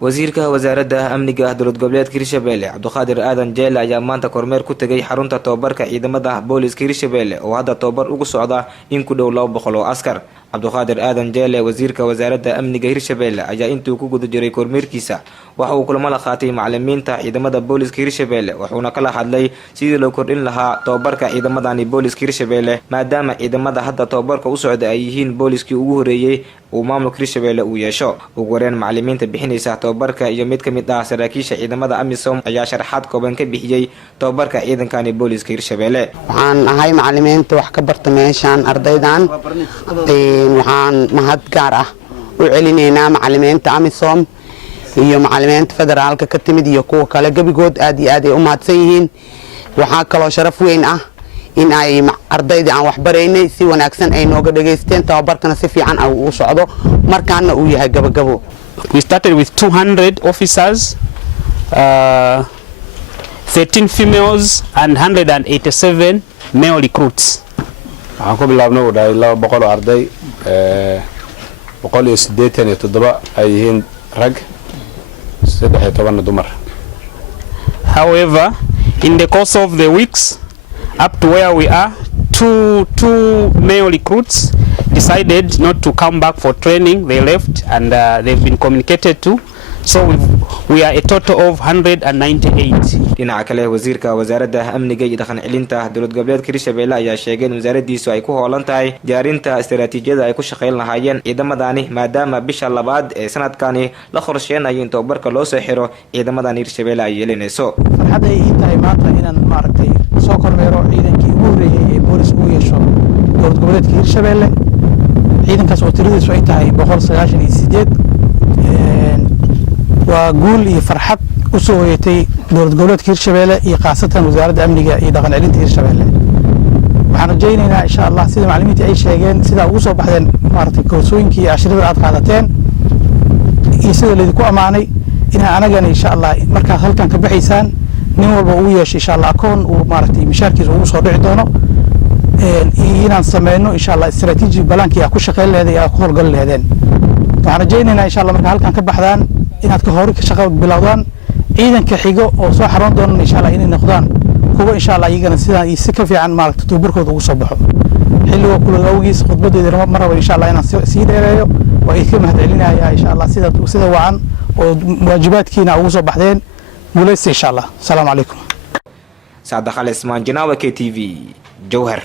wasiirka wasaaradda amniga dowlad goboleedka Hirshabelle Cabduqaadir Aadan Jeelle ayaa maanta kormeer ku tagay xarunta tababarka ciidamada booliska Hirshabelle oo hadda tababar ugu socda in ku dhow 200 oo askar. Cabduqaadir Aadan Jeelle wasiirka wasaaradda amniga Hirshabelle ayaa intuu ku guda jiray kormeerkiisa waxa uu kulamo la qaatay macallimiinta ciidamada booliska Hirshabelle wuxuuna kala hadlay sidii loo kordhin lahaa tababarka ciidamadani booliska Hirshabelle maadaama ciidamada hadda tababarka u socda ay yihiin booliskii ugu horeeyay uu maamulka Hirshabelle uu yeesho. ugu horeen macallimiinta bixinaysa tababarka iyo mid kamid ah saraakiisha ciidamada AMISOM ayaa sharaxaad kooban ka bixiyay tababarka ciidankani booliska Hirshabelle. waxaan ahay macallimiinta wax ka barta meeshan ardaydan waxaan mahad gaar ah u celinaynaa macallimiinta AMISOM iyo macallimiinta federaalka ka timid iyo kuwa kale gabigood aad iyo aad ay u mahadsan yihiin. waxaa kaloo sharaf weyn ah in ay ardayda aan wax baraynay si wanaagsan ay nooga dhageysteen tababarkana si fiican uu socdo markaana uu yahay gabagabo. We started with 200 officers, 13 females and 187 male recruits. waxaan ku bilaabnay u dhahay 200 arday 187 ay yihiin rag 13 dumar. However, in the course of the weeks up to where we are, two male recruits decided not to come back for training. They left and they've been communicated to. So we are a total of 198. dhinaca kale wasiirka wasaaradda amniga iyo dhaqan celinta dowlad goboleedka Hirshabelle ayaa sheegay in wasaaraddiisu ay ku hoolan tahay diyaarinta istiraatiijiyada ay ku shaqeyn lahaayeen ciidamadani maadaama bisha labaad ee sanadkani la qorsheenayo in tababarka loo soo xiro ciidamadan Hirshabelle ay yeelanayso. farxad ay tahay maanta inaan maaragtay soo kormeero ciidankii ugu horeeyay ee boolis uu yeesho dowlad goboleedka Hirshabelle. ciidankaas oo tiradiisu ay tahay 198 waa guul iyo farxad u soo hoyatay dowlad goboleedka Hirshabelle iyo qaasatan wasaaradda amniga iyo dhaqan celinta Hirshabelle. waxaan rajaynaynaa insha Allah sida macallimiinta ay sheegeen sida ugu soo baxdeen maartay koorsooyinkii iyo casharada aad qaadateen iyo sida leedku amaanay in anagana insha Allah marka halkan ka baxaysaan nin walba uu yeesho insha Allah akoon uu maartay mishaarkiisa ugu soo dhici doono inaan sameeyno insha Allah istiraatiiji balaanki ku shaqeyn leedahay ay ku howlgal leedeen. waxaan rajaynaynaa insha Allah marka halkan ka baxdaan inaad ka hor ka shaqo bilowdaan ciidanka xigo oo soo xaroon doona insha Allah inay noqdaan kuwa insha Allah iyagana sida ay si ka fiican maaragtay tababarkooda ugu soo baxo. xilliga kula awgiis khudbadeeda maraba insha Allah inaan sii dheereeyo waa ay ka mahad celinayaa insha Allah sida wacan oo waajibaadkiina ugu soo baxdeen guulaysta insha Allah. Assalaamu alaykum. Saada Khalis Manjinawa KTV Jowhar.